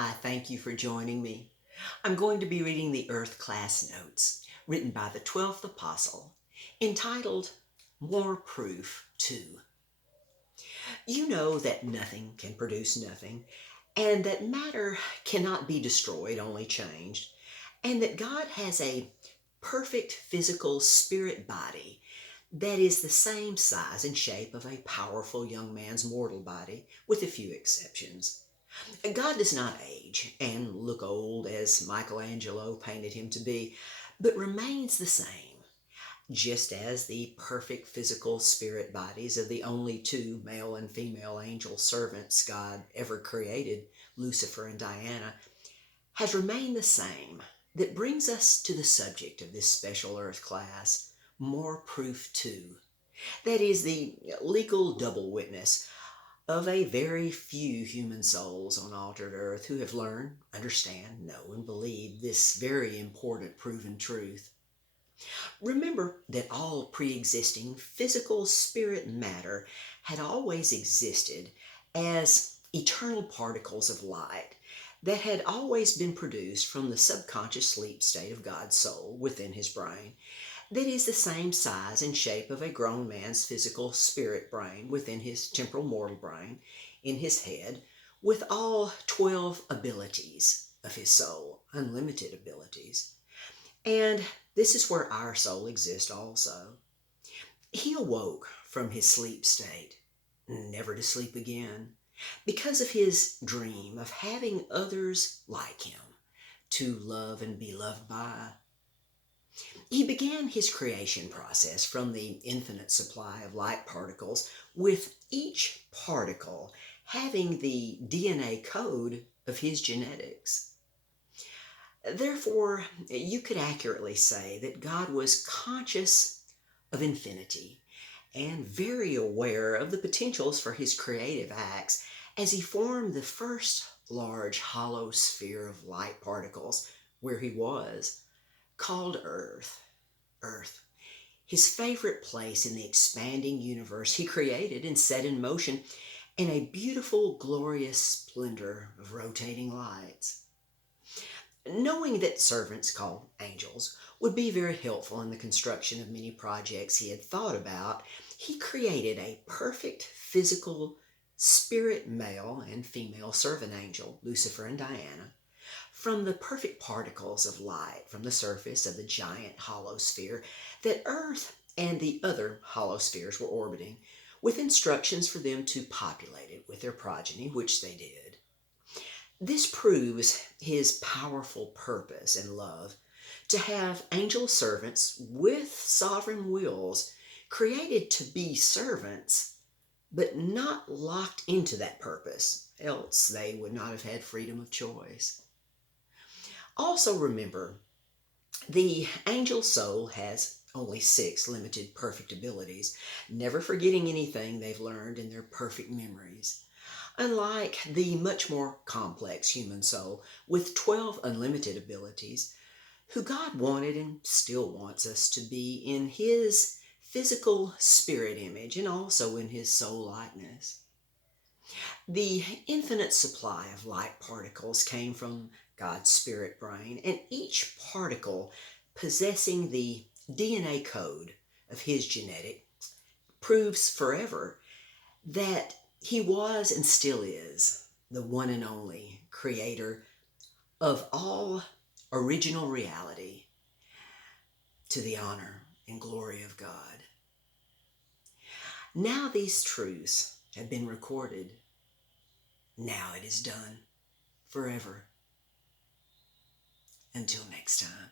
I thank you for joining me. I'm going to be reading the Earth Class Notes, written by the 12th Apostle, entitled More Proof Too. You know that nothing can produce nothing, and that matter cannot be destroyed, only changed, and that God has a perfect physical spirit body that is the same size and shape of a powerful young man's mortal body, with a few exceptions. God does not age and look old as Michelangelo painted him to be, but remains the same, just as the perfect physical spirit bodies of the only two male and female angel servants God ever created, Lucifer and Diana, has remained the same. That brings us to the subject of this special Earth class, more proof too. That is the legal double witness of a very few human souls on altered earth who have learned, understand, know, and believe this very important proven truth. Remember that all pre-existing physical spirit matter had always existed as eternal particles of light that had always been produced from the subconscious sleep state of God's soul within his brain, that is the same size and shape of a grown man's physical spirit brain within his temporal mortal brain in his head, with all 12 abilities of his soul, unlimited abilities. And this is where our soul exists also. He awoke from his sleep state, never to sleep again, because of his dream of having others like him to love and be loved by. He began his creation process from the infinite supply of light particles, with each particle having the DNA code of his genetics. Therefore, you could accurately say that God was conscious of infinity and very aware of the potentials for his creative acts as he formed the first large hollow sphere of light particles where he was, called Earth. Earth, his favorite place in the expanding universe he created and set in motion in a beautiful, glorious splendor of rotating lights. Knowing that servants called angels would be very helpful in the construction of many projects he had thought about, he created a perfect physical spirit male and female servant angel, Lucifer and Diana, from the perfect particles of light from the surface of the giant hollow sphere that Earth and the other hollow spheres were orbiting, with instructions for them to populate it with their progeny, which they did. This proves his powerful purpose and love to have angel servants with sovereign wills, created to be servants, but not locked into that purpose, else they would not have had freedom of choice. Also remember, the angel soul has only 6 limited perfect abilities, never forgetting anything they've learned in their perfect memories. Unlike the much more complex human soul with 12 unlimited abilities, who God wanted and still wants us to be in his physical spirit image and also in his soul likeness. The infinite supply of light particles came from God's spirit brain, and each particle possessing the DNA code of his genetic proves forever that he was and still is the one and only creator of all original reality, to the honor and glory of God. Now these truths have been recorded. Now it is done forever. Until next time.